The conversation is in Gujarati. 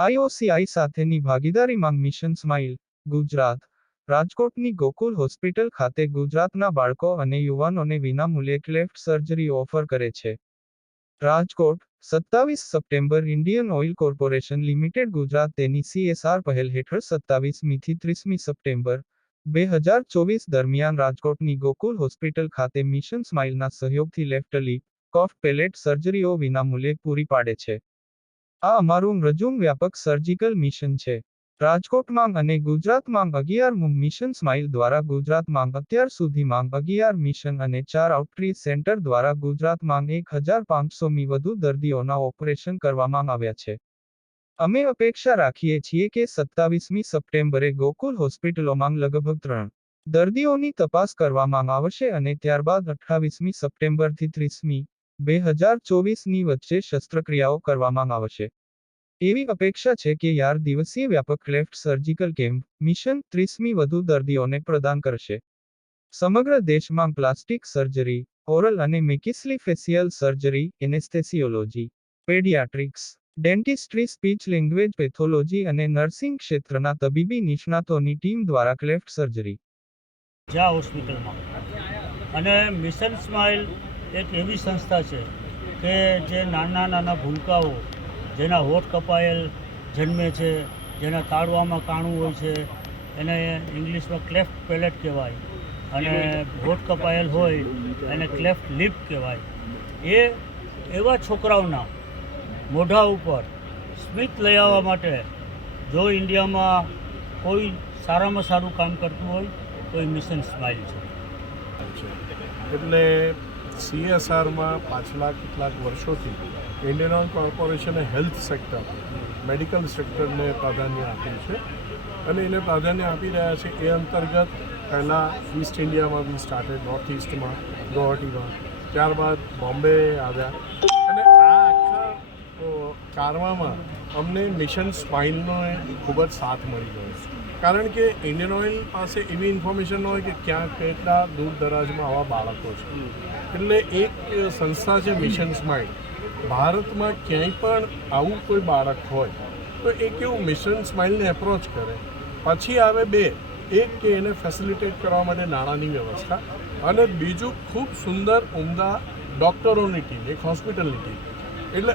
આઈઓસીઆઈ સાથેની ભાગીદારીમાં મિશન સ્માઇલ, ગુજરાત. રાજકોટની ગોકુલ હોસ્પિટલ ખાતે ગુજરાતના બાળકો અને યુવાનોને વિનામૂલ્યે ક્લેફ્ટ સર્જરી ઓફર કરે છે. રાજકોટ, સત્તાવીસ September Indian Oil Corporation Limited Gujarat તેની સીએસઆર પહેલ હેઠળ સત્તાવીસમીથી ત્રીસમી સપ્ટેમ્બર બે હજાર ચોવીસ દરમિયાન રાજકોટની ગોકુલ હોસ્પિટલ ખાતે મિશન સ્માઇલના સહયોગથી લેફ્ટલી કોફ પેલેટ સર્જરીઓ વિનામૂલ્યે પૂરી પાડે છે. આ અમારું રજૂમ વ્યાપક સર્જિકલ મિશન છે. રાજકોટમાં અને ગુજરાતમાં અગિયાર મિશન સ્માઇલ દ્વારા ગુજરાતમાં અત્યાર સુધીમાં અગિયાર મિશન અને ચાર આઉટરીચ સેન્ટર દ્વારા ગુજરાતમાં એક હજાર પાંચસોમી વધુ દર્દીઓના ઓપરેશન કરવામાં આવ્યા છે. અમે અપેક્ષા રાખીએ છીએ કે સત્તાવીસમી સપ્ટેમ્બરે ગોકુલ હોસ્પિટલોમાં લગભગ ત્રણ દર્દીઓની તપાસ કરવામાં આવશે અને ત્યારબાદ અઠ્ઠાવીસમી સપ્ટેમ્બરથી ત્રીસમી બે હજાર ચોવીસની વચ્ચે શસ્ત્રક્રિયાઓ કરવામાં આવશે. એવી અપેક્ષા છે કે યાર દિવસીય વ્યાપક લેફ્ટ સર્જિકલ કેમ્પ મિશન ત્રીસમી વધુ દર્દીઓને પ્રદાન કરશે. સમગ્ર દેશમાં પ્લાસ્ટિક સર્જરી, ઓરલ અને maxillofacial surgery, anaesthesiology, paediatrics, dentistry, speech language, pathology અને નર્સિંગ ક્ષેત્રના તબીબી નિષ્ણાતોની ટીમ દ્વારા ક્લેફ્ટ સર્જરી. જા હોસ્પિટલમાં. અને મિશન સ્માઇલ એક એવી સંસ્થા છે કે જે નાના નાના ભૂલકાઓ, જેના હોઠ કપાયેલ જન્મે છે, જેના તાળવામાં કાણું હોય છે, એને ઇંગ્લિશમાં ક્લેફ્ટ પેલેટ કહેવાય અને હોઠ કપાયેલ હોય એને ક્લેફ્ટ લિપ કહેવાય. એ એવા છોકરાઓના મોઢા ઉપર સ્મિત લઈ આવવા માટે જો ઇન્ડિયામાં કોઈ સારામાં સારું કામ કરતું હોય, તો એ મિશન સ્માઇલ છે. એટલે સીએસઆરમાં પાછલા કેટલાક વર્ષોથી ઇન્ડિયન ઓઇલ કોર્પોરેશને હેલ્થ સેક્ટર મેડિકલ સેક્ટરને પ્રાધાન્ય આપ્યું છે અને એને પ્રાધાન્ય આપી રહ્યા છે એ અંતર્ગત પહેલાં ઈસ્ટ ઇન્ડિયામાં બી સ્ટાર્ટેડ નોર્થ ઇસ્ટમાં ગુવાહાટીમાં ત્યારબાદ બોમ્બે આવ્યા અને આ કારવામાં અમને મિશન સ્માઇલનો ખૂબ જ સાથ મળી ગયો કારણ કે ઇન્ડિયન ઓઇલ પાસે એવી ઇન્ફોર્મેશન હોય કે ક્યાં કેટલા દૂર દરાજમાં આવા બાળકો છે. એટલે એક સંસ્થા છે મિશન સ્માઇલ ભારતમાં ક્યાંય પણ આવું કોઈ બાળક હોય, તો એ કેવું મિશન સ્માઇલને એપ્રોચ કરે. પછી આવે બે, એક કે એને ફેસિલિટેટ કરવા માટે નાણાંની વ્યવસ્થા અને બીજું ખૂબ સુંદર, ઉમદા ડૉક્ટરોની ટીમ એક હોસ્પિટલની ટીમ એટલે